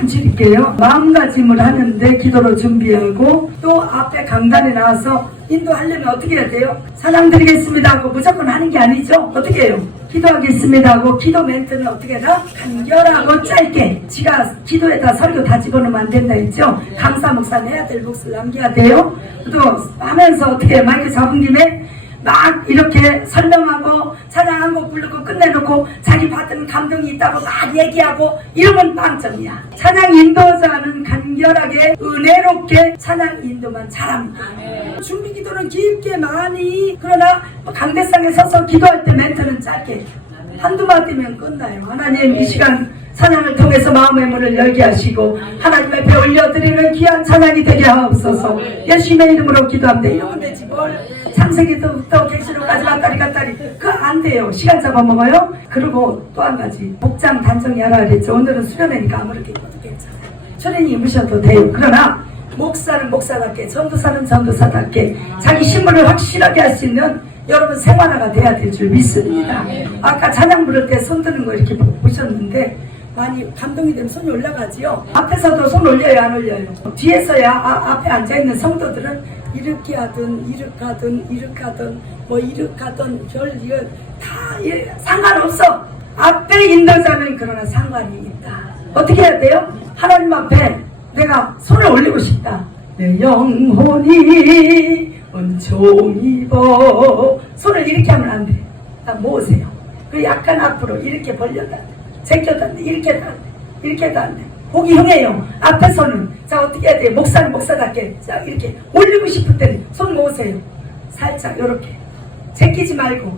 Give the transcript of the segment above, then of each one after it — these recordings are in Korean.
간추릴게요. 마음가짐을 하는데 기도로 준비하고 또 앞에 강단에 나와서 인도하려면 어떻게 해야 돼요? 사랑 드리겠습니다 하고 무조건 하는 게 아니죠. 어떻게 해요? 기도하겠습니다 하고 기도 멘트는 어떻게 해라? 간결하고 짧게. 지가 기도에다 설교 다 집어넣으면 안 된다 했죠. 강사 목사는 해야 될 몫을 남겨야 돼요. 또 하면서 어떻게 마이크 잡은 김에 막 이렇게 설명하고 찬양 한 곡 부르고 끝내놓고 자기 받은 감동이 있다고 막 얘기하고 이러면 빵점이야. 찬양 인도자는 간결하게 은혜롭게 찬양 인도만 잘합니다. 준비 기도는 깊게 많이, 그러나 강대상에 서서 기도할 때 멘트는 짧게 한두 마디면 끝나요. 하나님 이 시간 찬양을 통해서 마음의 문을 열게 하시고 하나님 앞에 올려드리는 귀한 찬양이 되게 하옵소서. 예수님의 이름으로 기도합니다. 이러면 되지 뭘 창세기부터 객시록까지 왔다리 갔다리 그거 안 돼요. 시간 잡아먹어요. 그리고 또 한 가지 복장 단정히 하라 그랬죠. 오늘은 수련회니까 아무렇게 입어도 괜찮아요. 수련이 입으셔도 돼요. 그러나 목사는 목사답게, 전도사는 전도사답게 자기 신분을 확실하게 할 수 있는 여러분 생활화가 돼야 될 줄 믿습니다. 아까 찬양 부를 때 손 드는 거 이렇게 보셨는데 많이 감동이 되면 손이 올라가지요. 앞에서도 손 올려요, 안 올려요? 뒤에서야 앞에 앉아있는 성도들은 이렇게 하든 이렇게 하든 이렇게 하든 뭐 이렇게 하든 별 이거 다 상관없어. 앞에 인도자는 그러나 상관이 있다. 어떻게 해야 돼요? 하나님 앞에 내가 손을 올리고 싶다. 내 영혼이 은총 입어. 손을 이렇게 하면 안 돼. 다 모으세요. 그 약간 앞으로 이렇게 벌려다 제껴도 안 돼. 이렇게도 안 돼. 이렇게도 안 돼. 보기 흉해요. 앞에 손은 자 어떻게 해야 돼요? 목사는 목사답게 자 이렇게 올리고 싶을 때는 손 모으세요. 살짝 이렇게 제끼지 말고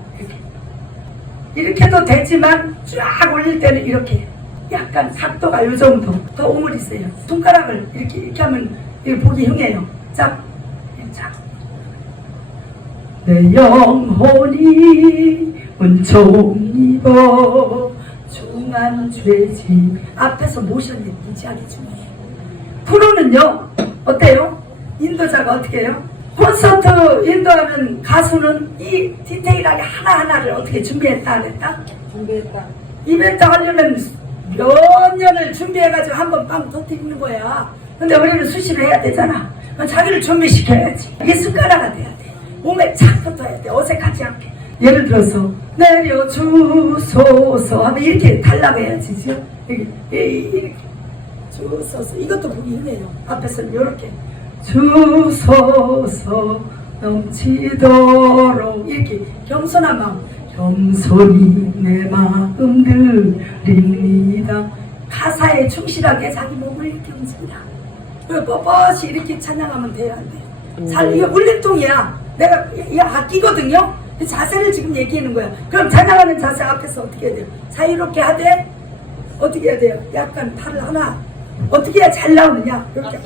이렇게도 되지만 쫙 올릴 때는 이렇게 약간 각도가 이 정도 더 오므리세요. 손가락을 이렇게 하면 이거 보기 흉해요. 자, 내 영혼이 은총 입어 중한 죄지. 앞에서 모션이 무지하게 중요해요. 프로는요 어때요? 인도자가 어떻게 해요? 콘서트 인도하는 가수는 이 디테일하게 하나하나를 어떻게 준비했다 안 했다? 준비했다. 이벤트 하려면 몇 년을 준비해가지고 한번 빵 터뜨리는 거야. 근데 우리는 수시로 해야 되잖아. 자기를 준비시켜야지. 이게 습관화가 돼야 돼. 몸에 착 붙어야 돼. 어색하지 않게. 예를 들어서 내려주소서 하면 이렇게 달라고 해야지. 이렇게 주소서. 이것도 보기 힘내요. 앞에서는 이렇게 주소서 넘치도록 이렇게 겸손한 마음. 겸손히 내 마음 드립니다. 가사에 충실하게 자기 몸을 이렇게 움직이라. 그리고 뻣뻣이 이렇게 찬양하면 돼요, 안 돼요? 이게 울림통이야. 내가 이거 아끼거든요. 자세를 지금 얘기하는 거야. 그럼 찬양하는 자세 앞에서 어떻게 해야 돼요? 자유롭게 하되 어떻게 해야 돼요? 약간 팔을 하나 어떻게 해야 잘 나오느냐? 이렇게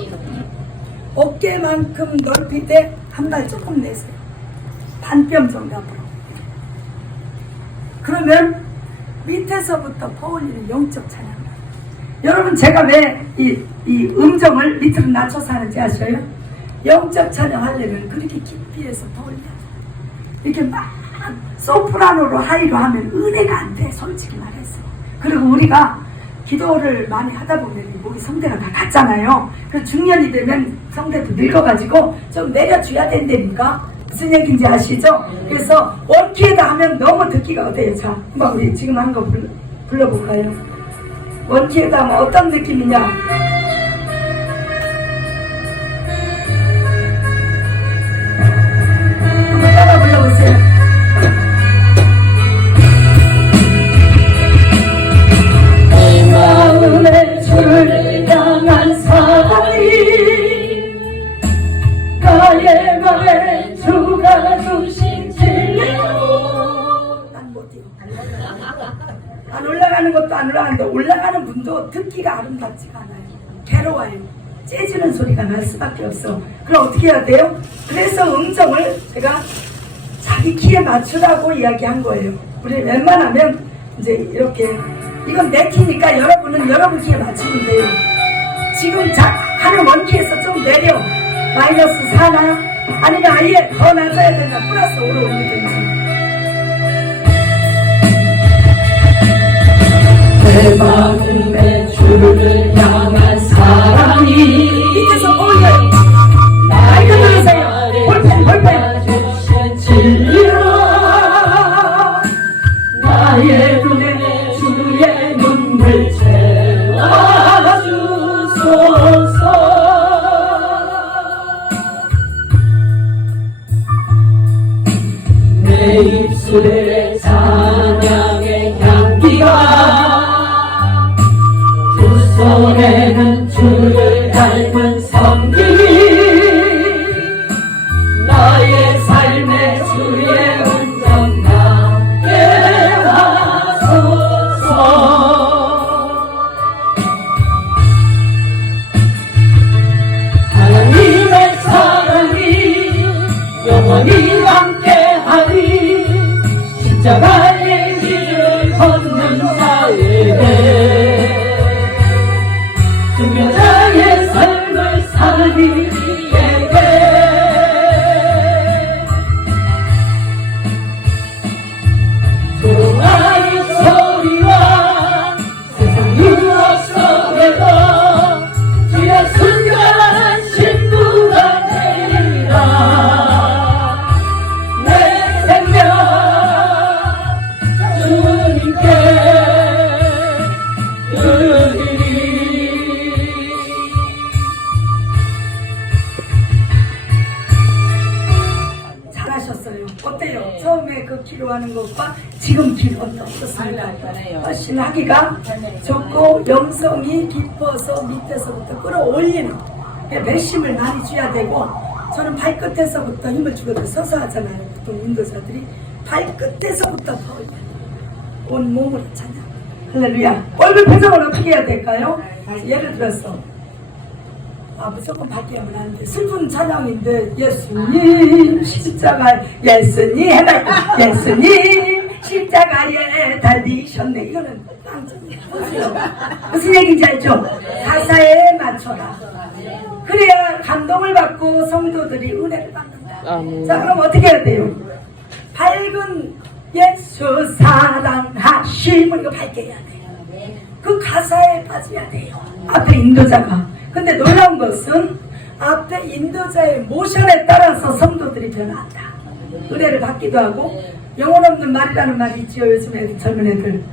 어깨만큼 넓힐 때 한 발 조금 내세요. 반뼘 정도 앞으로. 그러면 밑에서부터 퍼올리는 영적 찬양. 여러분 제가 왜 이 음정을 밑으로 낮춰서 하는지 아셔요? 영적 찬양 하려면 그렇게 깊이 해서 퍼올려. 이렇게 막 소프라노로 하이로 하면 은혜가 안 돼. 솔직히 말해서. 그리고 우리가 기도를 많이 하다 보면 우리 성대가 다 같잖아요. 그래서 중년이 되면 성대도 늙어가지고 좀 내려줘야 된다니까. 무슨 얘기인지 아시죠? 그래서 원키에다 하면 너무 듣기가 어때요? 자, 한번 우리 지금 한 거 불러볼까요? 원키에다 하면 어떤 느낌이냐? 한번 따라 불러보세요. 내 마음에 주를 향한 사랑이 나의 맘에 주가 주신 진리로. 난 못해요. 안 올라가는 것도 안 올라가는데 올라가는 분도 듣기가 아름답지가 않아요. 괴로워요. 째지는 소리가 날 수밖에 없어. 그럼 어떻게 해야 돼요? 그래서 음정을 제가 자기 키에 맞추라고 이야기한 거예요. 우리 웬만하면 이제 이렇게 이건 내 키니까 여러분은 여러분 키에 맞추면 돼요. 지금 하는 원키에서 좀 내려 마이너스 4나 아니면 아예 더 낮아야 된다. 플러스 5로 올리든지. 내 마음에 주 주를 향한 사랑이 밑에서 보여요. 마이크 들으세요. 볼펜. 주신 진리라 나의 눈에 주의 눈물 채워주소서. 내 입술에 찬양의 향기가 두 손에는 주를 닮은 섬김이 나의 삶의 주의 운전 나게 하소서. 하나님의 사랑이 영원히 함께하리 십자가의 길을 걷는 자에게 중여자의 삶을 사는 이에게 조롱하는 소리와 세상 유혹 속에도 주의 순간한 신부가 되리라. 내 생명 주님께 드리리. 잘하셨어요. 어때요? 처음에 그 기도하는 것과 지금 기도 어떻습니까? 훨씬 하기가 좋고 영성이 깊어서 밑에서부터 끌어올리는 배심을 많이 줘야 되고, 저는 발끝에서부터 힘을 주거든요. 서서 하잖아요. 보통 인도자들이 발끝에서부터 더 온 몸으로 찬양. 할렐루야. 얼굴 표정을 어떻게 해야 될까요? 예를 들어서 무조건 밝게 하면 안 돼. 슬픈 찬양인데 예수님 십자가 예수님 해봐. 예수님 십자가에 달리셨네. 이거는 빵점이야. 무슨 얘기인지 알죠? 가사에 맞춰라. 그래야 감동을 받고 성도들이 은혜를 받는다. 자, 그럼 어떻게 해야 돼요? 밝은 예수 사랑하심을 이거 밝게 해야 돼요. 그 가사에 빠져야 돼요. 앞에 인도자가. 근데 놀라운 것은 앞에 인도자의 모션에 따라서 성도들이 변화한다. 은혜를 받기도 하고, 영혼 없는 말이라는 말이 있지요. 요즘 애들, 젊은 애들.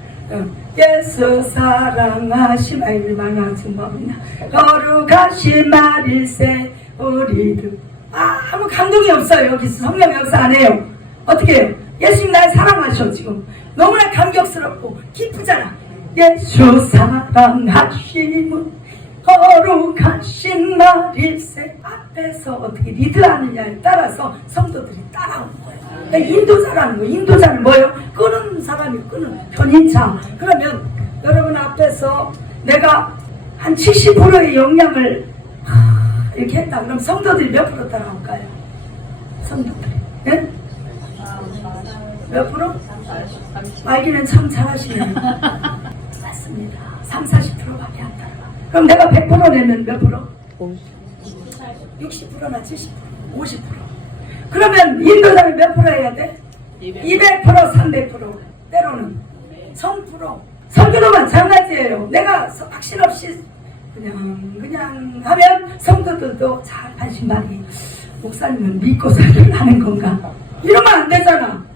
예수 사랑하심 아이들 망하신 법이나 거룩하신 말일세 우리들. 아무 감동이 없어요. 여기서 성령 역사 안 해요. 어떻게 해요? 예수님 날 사랑하셔. 지금 너무나 감격스럽고 기쁘잖아. 예수 사랑하심은 거룩하신 말일세. 앞에서 어떻게 리드하느냐에 따라서 성도들이 따라오는 거예요. 그러니까 인도자라는 거예요. 인도자는 뭐예요? 끄는 사람이 끄는 견인차. 그러면 여러분 앞에서 내가 한 70%의 영향을 이렇게 했다. 그럼 성도들이 몇 프로 따라올까요? 성도들이. 네? 몇 프로? 알기는 참 잘하시네요. 맞습니다. 30-40%밖에 안 따라가. 그럼 내가 100% 내면 몇 프로? 60%나 70%, 50%. 그러면 인도자는 몇 프로 해야 돼? 200%, 300%. 때로는 1000%. 성도로만 마찬가지예요. 내가 확신 없이 그냥 하면 성도들도 잘 반신반의. 목사님은 믿고 살려하는 건가? 이러면 안 되잖아.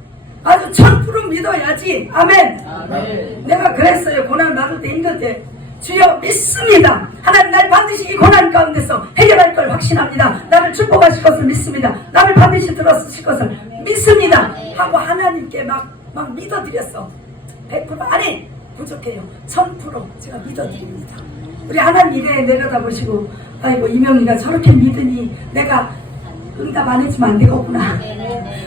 아주 1000% 믿어야지. 아멘. 아멘. 내가 그랬어요. 고난 받을 때 힘들 때. 주여 믿습니다. 하나님 날 반드시 이 고난 가운데서 해결할 걸 확신합니다. 나를 축복하실 것을 믿습니다. 나를 반드시 들어주실 것을 믿습니다. 하고 하나님께 막 믿어드렸어. 100% 아니 부족해요. 1000% 제가 믿어드립니다. 우리 하나님 이래 내려다보시고 아이고 이명이가 저렇게 믿으니 내가 응답 안 해주면 안 되겠구나.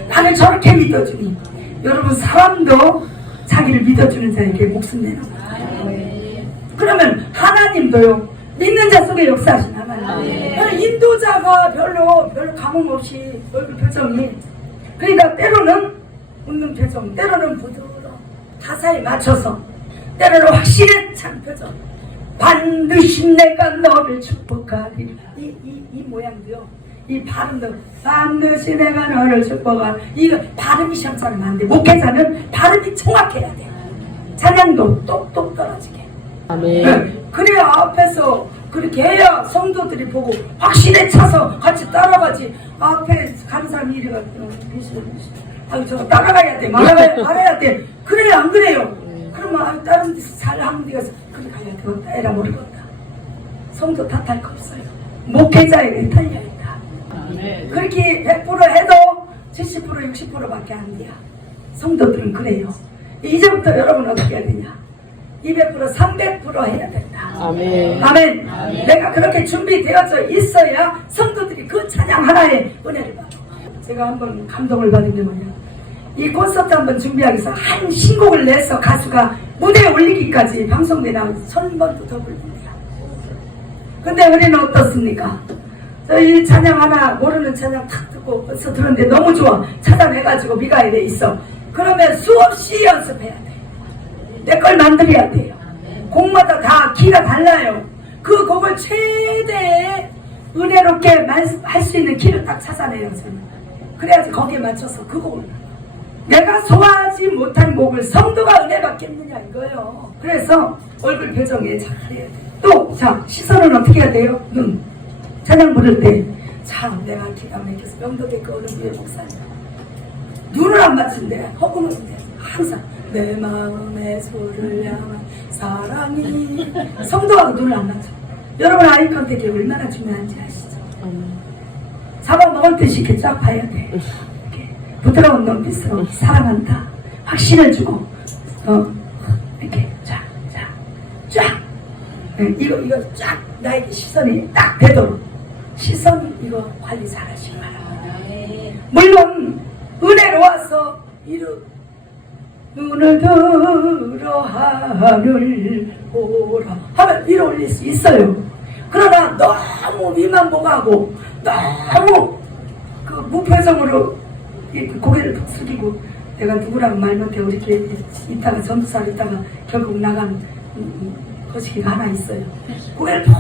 나를 저렇게 믿어주니. 여러분 사람도 자기를 믿어주는 자에게 목숨 내는 거예요. 그러면 하나님도요. 믿는 자 속에 역사하신 하나님. 인도자가 별로 감흥 없이 얼굴 표정이. 그러니까 때로는 웃는 표정, 때로는 부드러워. 가사에 맞춰서. 때로는 확실히 찬 표정. 반드시 내가 너를 축복하리. 이 모양도요. 이 발음도 반드시 내가 너를 축복하리. 이거 발음이 시험처럼 안 돼. 목회자는 발음이 정확해야 돼. 찬양도 똑똑 떨어지게. 아멘. 그래야 앞에서 그렇게 해야 성도들이 보고 확신에 차서 같이 따라가지. 앞에 가는 사람이 이래가 아유 저거 따라가야 돼 말아야 돼. 그래야 안 그래요? 그러면 다른 데서 잘하는 데 가서 그래 가야 되겠다 에라 모르겠다. 성도 탓할 거 없어요. 목회자에게 탓해야 한다. 그렇게 100% 해도 70% 60%밖에 안 돼요. 성도들은 그래요. 이제부터 여러분 어떻게 해야 되냐? 200% 300% 해야 된다. 아멘. 아멘. 내가 그렇게 준비되어져 있어야 성도들이 그 찬양 하나에 은혜를 받아. 제가 한번 감동을 받은 게 뭐냐, 이 콘서트 한번 준비하기 위해서 한 신곡을 내서 가수가 무대에 올리기까지 방송대 나와서 1000번도 더 불린대요. 근데 우리는 어떻습니까? 저희 찬양 하나 모르는 찬양 탁 듣고 벌써 들었는데 너무 좋아. 찾아내가지고 미가엘에 있어. 그러면 수없이 연습해야 돼. 내 걸 만들어야 돼요. 곡마다 다 키가 달라요. 그 곡을 최대의 은혜롭게 할 수 있는 키를 딱 찾아내요. 저는. 그래야지 거기에 맞춰서 그 곡을 내가 소화하지 못한 곡을 성도가 은혜 받겠느냐 이거예요. 그래서 얼굴 표정에 잘해야 돼요. 또 자, 시선은 어떻게 해야 돼요? 눈. 찬양 부를 때 참 내가 기가 막혀서 명덕의 그 어느 위에 목사님 눈을 안 맞춘대. 허구는 항상 내 마음의 소를 향한 사랑이. 성도하고 눈을 안 맞춰. 여러분 아이 컨택이 얼마나 중요한지 아시죠? 잡아먹을 듯이 이렇게 쫙 봐야 돼. 이렇게 부드러운 눈빛으로 사랑한다 확신을 주고 이렇게 쫙 이거 쫙 나에게 시선이 딱 되도록 시선 이거 관리 잘 하시기 바랍니다. 물론 은혜로워서 눈을 들어 하늘 보라 하면 위로 올릴 수 있어요. 그러나 너무 위만 보고하고 너무 그 무표정으로 고개를 푹 숙이고 내가 누구랑 말 못해 우리끼리 있다가 전도사를 있다가 결국 나간 거시기가 하나 있어요. 고개를 푹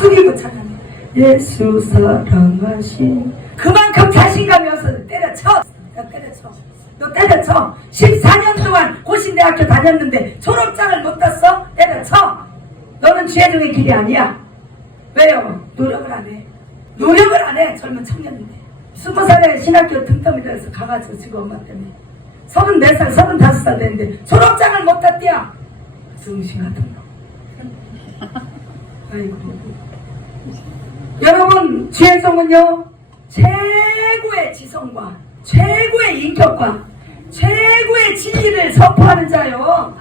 숙이고 착하네. 예수 사랑하신 그만큼 자신감이 없어서 때려쳐. 너 때려쳐. 14년 동안 고신대학교 다녔는데 졸업장을 못 땄어? 때려쳐. 너는 죄중의 길이 아니야. 왜요? 노력을 안 해. 노력을 안 해. 젊은 청년인데 20살에 신학교 등떠미를 해서 가가지고 지금 엄마 때문에 34살 35살 됐는데 졸업장을 못 땄대야. 승신 같은 놈. 아이고. 여러분 죄종은요 최고의 지성과 최고의 인격과 최고의 진리를 선포하는 자요.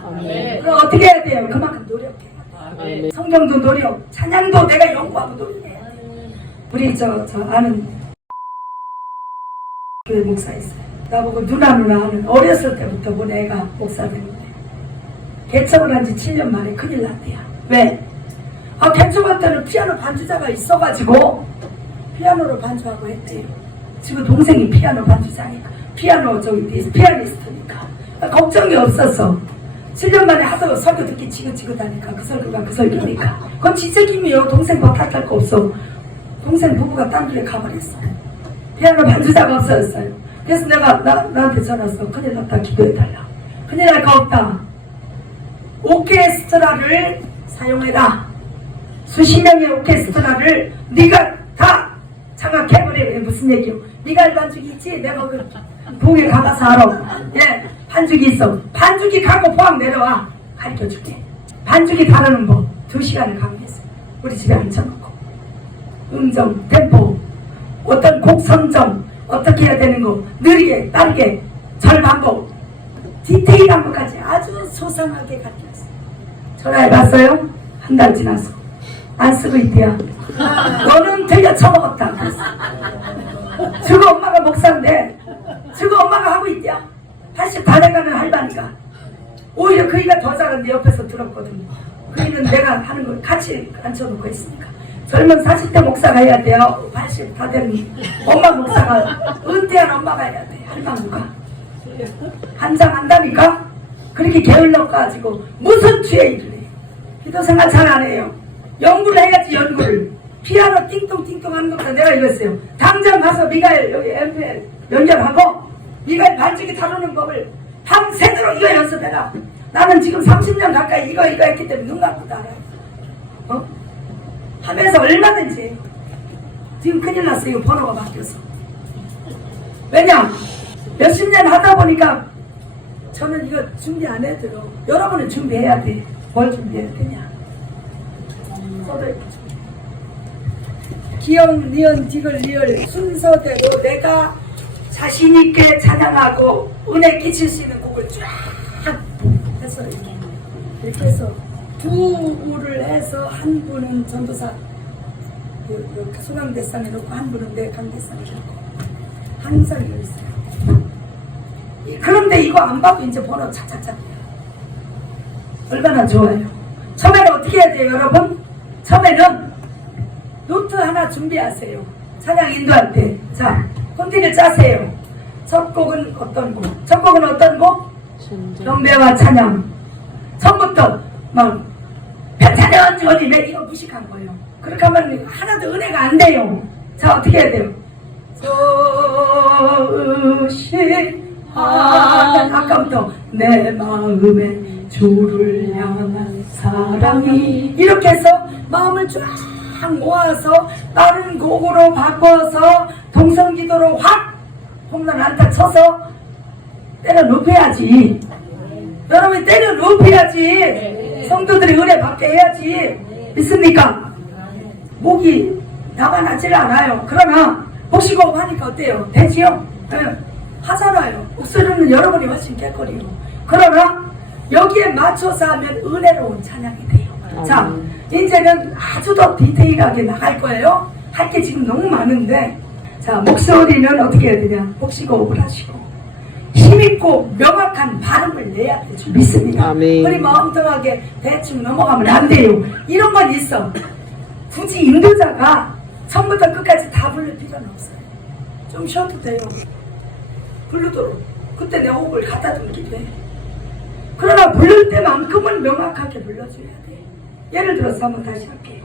그럼 어떻게 해야 돼요? 그만큼 노력해야 돼요. 성경도 노력, 찬양도 내가 연구하고 노력해야 돼요. 우리 저 아는 교회 목사 있어요. 나보고 누나 하는 어렸을 때부터 본 애가 목사 되는데 개척을 한 지 7년 만에 큰일 났대요. 왜? 개척할 때는 피아노 반주자가 있어가지고 피아노로 반주하고 했대요. 지금 동생이 피아노 반주자니까 피아노 피아니스트니까 걱정이 없었어. 7년 만에 하도 설교 듣기 지긋지긋하니까 그 설교가 그 설교니까 그건 지책임이요. 동생 뭐 탓할 거 없어. 동생 부부가 딴 길에 가버렸어. 피아노 반주자가 없어졌어요. 그래서 내가 나한테 전화 왔어. 큰일 났다 기도해달라. 큰일 날 거 없다. 오케스트라를 사용해라. 수십 명의 오케스트라를 네가 다 장악해버려. 무슨 얘기요? 네가 반죽이 있지? 내가 그 봉에 가봐서 알아. 예, 반죽이 있어. 반죽이 갖고 포항 내려와. 가르쳐줄게. 반죽이 다루는 법 2시간을 강의했어. 우리 집에 앉혀놓고 음정, 템포, 어떤 곡 선정 어떻게 해야 되는 거 느리게 빠르게 절반복 디테일한 것까지 아주 소상하게 가르쳤어. 전화해봤어요? 한 달 지나서 안 쓰고 있대요. 너는 들려 처먹었다. 저거 엄마가 목사인데 저거 엄마가 하고 있대요. 80 다 돼가는 할바니까 오히려 그이가 더 잘하는데 옆에서 들었거든요. 그이는 내가 하는 걸 같이 앉혀놓고 있으니까 젊은 40대 목사가 해야 돼요. 80 다 되는 엄마 목사가 은퇴한 엄마가 해야 돼. 할망구가 한장 한다니까 그렇게 게을러가지고 무슨 죄 일을 해요. 기도 생활 잘 안 해요. 연구를 해야지. 연구를 피아노 띵똥띵똥 하는 것보다 내가 이랬어요. 당장 가서 미가엘 여기 앰프에 연결하고 미가엘 반죽이 다루는 법을 밤새도록 이거 연습해라. 나는 지금 30년 가까이 이거 했기 때문에 눈 감고도 알아요. 하면서 얼마든지 해요. 지금 큰일 났어요. 이거 번호가 바뀌어서. 왜냐? 몇십 년 하다 보니까 저는 이거 준비 안 해도 여러분은 준비해야 돼. 뭘 준비해야 되냐? 기영, 니은, 디귿, 리을 순서대로 내가 자신있게 찬양하고 은혜 끼칠 수 있는 곡을 쫙 해서 이렇게 해서 두 우를 해서 한 분은 전도사 수강대상에 놓고 한 분은 내 강대상에 놓고 항상 이거 있어요. 그런데 이거 안 봐도 이제 번호 착착착 얼마나 좋아요. 처음에는 어떻게 해야 돼요 여러분? 처음에는 노트 하나 준비하세요. 찬양 인도할 때. 자, 콘티를 짜세요. 첫 곡은 어떤 곡? 첫 곡은 어떤 곡? 경배와 찬양. 처음부터 막 찬양 주어지 내 이거 무식한 거예요. 그렇게 하면 하나도 은혜가 안 돼요. 자, 어떻게 해야 돼요? 소식 아까부터 내 마음에 주를 향한 사랑이 이렇게 해서 마음을 쫙 모아서 다른 곡으로 바꿔서 동성기도로 확 홈런 안타 쳐서 때려 눕혀야지. 여러분이 때려 눕혀야지. 성도들이 은혜 받게 해야지. 믿습니까? 목이 나가 나질 않아요. 그러나 복식호흡 하니까 어때요? 되지요? 네. 하잖아요. 목소리는 여러분이 훨씬 깰거리요. 그러나 여기에 맞춰서 하면 은혜로운 찬양이 돼요. 자, 이제는 아주 더 디테일하게 나갈 거예요. 할 게 지금 너무 많은데, 자, 목소리는 어떻게 해야 되냐? 복식호흡을 하시고 힘있고 명확한 발음을 내야 되죠. 믿습니다. 우리 멍뚱하게 대충 넘어가면 안 돼요. 이런 건 있어. 굳이 인도자가 처음부터 끝까지 다 부를 필요는 없어요. 좀 쉬어도 돼요. 부르도록. 그때 내 호흡을 갖다 두기도 해. 그러나 부를 때만큼은 명확하게 불러줘야 돼. 예를 들어서 한번 다시 할게요.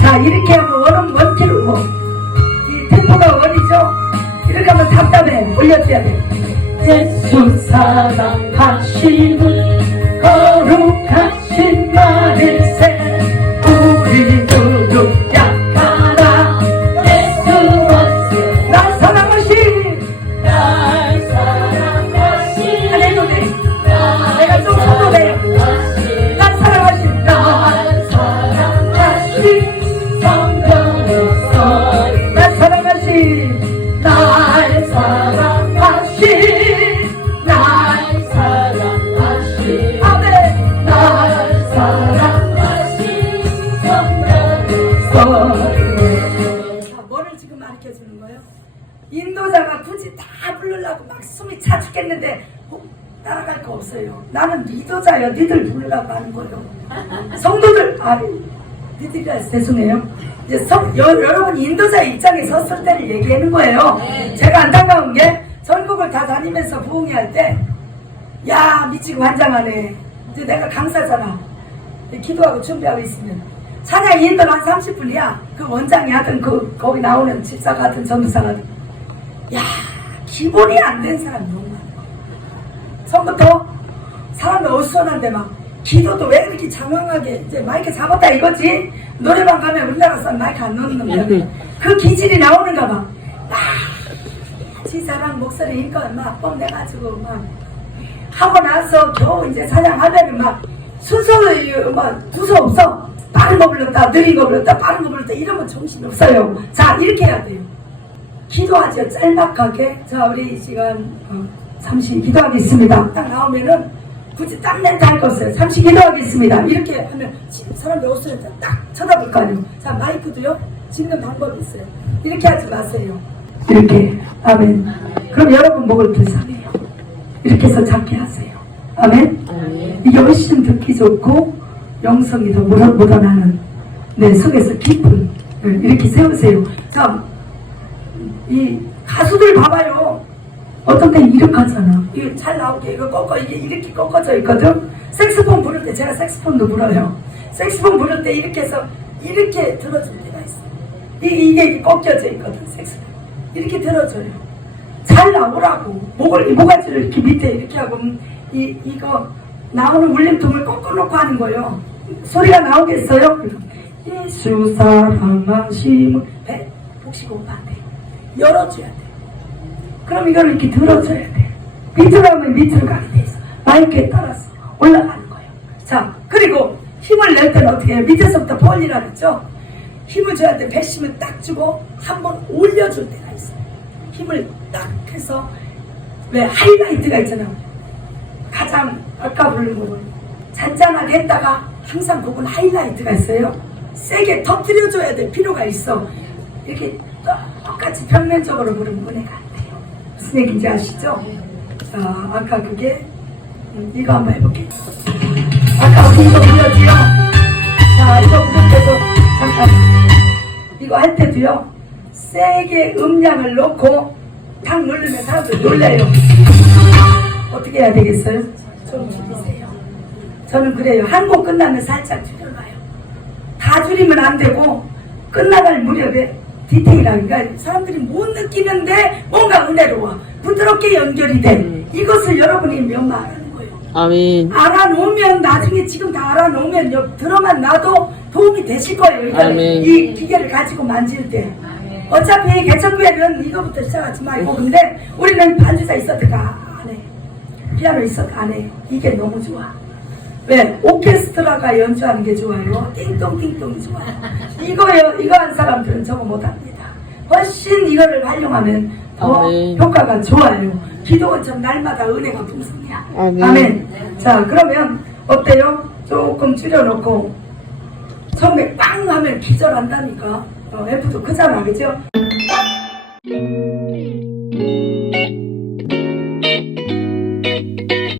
자, 이렇게 하면 원은 원키로 이 템포가 원이죠. 이렇게 하면 답답해. 올려줘야 돼. 예수 사랑하시는 거룩하신 말일세 우리 두루 약하다 예수 없이 날 사랑하신 날 사랑하신 안 해도 돼. 내가 좀 써도 돼요. 날 사랑하신 날 사랑하신 성령으로서 날 사랑하신 날 사랑하신 날 사랑하신 아멘. 날 사랑하신 성령으로서 자, 뭐를 지금 가르쳐 주는 거예요? 인도자가 굳이 다 부르려고 막 숨이 차 죽겠는데 따라갈 거 없어요. 나는 리더자예요. 니들 부르려고 하는 거예요. 성도들, 니들이라 죄송해요. 이제 여러분 인도자의 입장에 섰을 때를 얘기하는 거예요. 제가 안타까운 게 전국을 다 다니면서 부흥회 할 때, 야, 미치고 환장하네. 이제 내가 강사잖아. 기도하고 준비하고 있으면. 찬양 인도는 한 30분이야. 그 원장이 하든, 거기 나오는 집사가 하든, 전도사가 하든. 야, 기본이 안 된 사람이 너무 많아. 처음부터 사람들 어수선한데 막, 기도도 왜 이렇게 장황하게, 이제 마이크 잡았다 이거지? 노래방 가면 우리나라 사람 마이크 안 넣는 놈들. 그 기질이 나오는가 봐. 지 사람 목소리 인거 막 뽐내가지고 막 하고 나서 겨우 이제 사냥하면은 막 순서를 막 두서 없어. 빠른 거 불렀다, 느린 거 불렀다, 빠른 거 불렀다 이러면 정신이 없어요. 자, 이렇게 해야 돼요. 기도하죠. 짤막하게. 자, 우리 이 시간 잠시 기도하겠습니다. 딱 나오면은 굳이 땀낸다 할 거 없어요. 잠시 기도하겠습니다. 이렇게 하면 사람들 옷을 딱 쳐다볼 거 아니에요. 자, 마이크도요. 짓는 방법이 있어요. 이렇게 하지 마세요. 이렇게. 아멘. 그럼 여러분 목을 불쌍해요. 이렇게 해서 작게 하세요. 아멘. 이게 훨씬 듣기 좋고 영성이 더 묻어나는 내 속에서 깊은 이렇게 세우세요. 자, 이 가수들 봐봐요. 어떤 때는 이렇게 하잖아. 이게 잘 나오게 이거 꺾어 이게 이렇게 꺾어져 있거든. 색스폰 부를 때 제가 색스폰도 불어요. 색스폰 부를 때 이렇게 해서 이렇게 들어줄 때가 있어. 이게 꺾여져 있거든. 색스폰 이렇게 들어줘요. 잘 나오라고. 모가지를 이렇게 밑에 이렇게 하고 이거 나오는 울림통을 꺾어놓고 하는 거예요. 소리가 나오겠어요? 예수 사랑하심을 배 복식 오빠한테 열어줘야 돼. 그럼 이걸 이렇게 들어줘야 돼. 밑으로 가면 밑으로 가게 돼 있어. 마이크에 따라서 올라가는 거예요. 자, 그리고 힘을 낼 때는 어떻게 해요? 밑에서부터 벌리라 그랬죠? 힘을 줘야 돼. 배심을 딱 주고 한번 올려줄 때가 있어요. 힘을 딱 해서 왜 하이라이트가 있잖아요. 가장 아까 부르는 부분 잔잔하게 했다가 항상 그건 하이라이트가 있어요. 세게 터뜨려줘야 될 필요가 있어. 이렇게 똑같이 평면적으로 부르면 은혜가 안 돼요. 무슨 얘기인지 아시죠? 자, 아까 그게 이거 한번 해볼게요. 아까 이거 불렸지요? 자, 이거 부를 때도 잠깐 이거 할 때도요 세게 음량을 놓고 탁 누르면 사람들 놀래요. 어떻게 해야 되겠어요? 좀 줄이세요. 저는 그래요. 한 곡 끝나면 살짝 줄여놔요. 다 줄이면 안 되고 끝나갈 무렵에 디테일하니까 사람들이 못 느끼는데 뭔가 은혜로워 부드럽게 연결이 돼. 이것을 여러분이 명망하는 거예요. 아멘. 알아놓으면 나중에 지금 다 알아놓으면 들어만 놔도 도움이 되실 거예요. 아멘. 이 기계를 가지고 만질 때. 어차피 개척교회는 이거부터 시작하지 말고 근데 우리는 반주자 있어도 안 해. 피아노 있어도 안 해요. 이게 너무 좋아. 왜? 오케스트라가 연주하는 게 좋아요. 띵동띵동이 좋아요. 이거 한 사람들은 저거 못합니다. 훨씬 이거를 활용하면 더 아멘. 효과가 좋아요. 기도원처럼 날마다 은혜가 풍성이야. 아멘. 아멘. 자, 그러면 어때요? 조금 줄여놓고 처음에 빵 하면 기절한다니까. F도 크잖아, 그죠?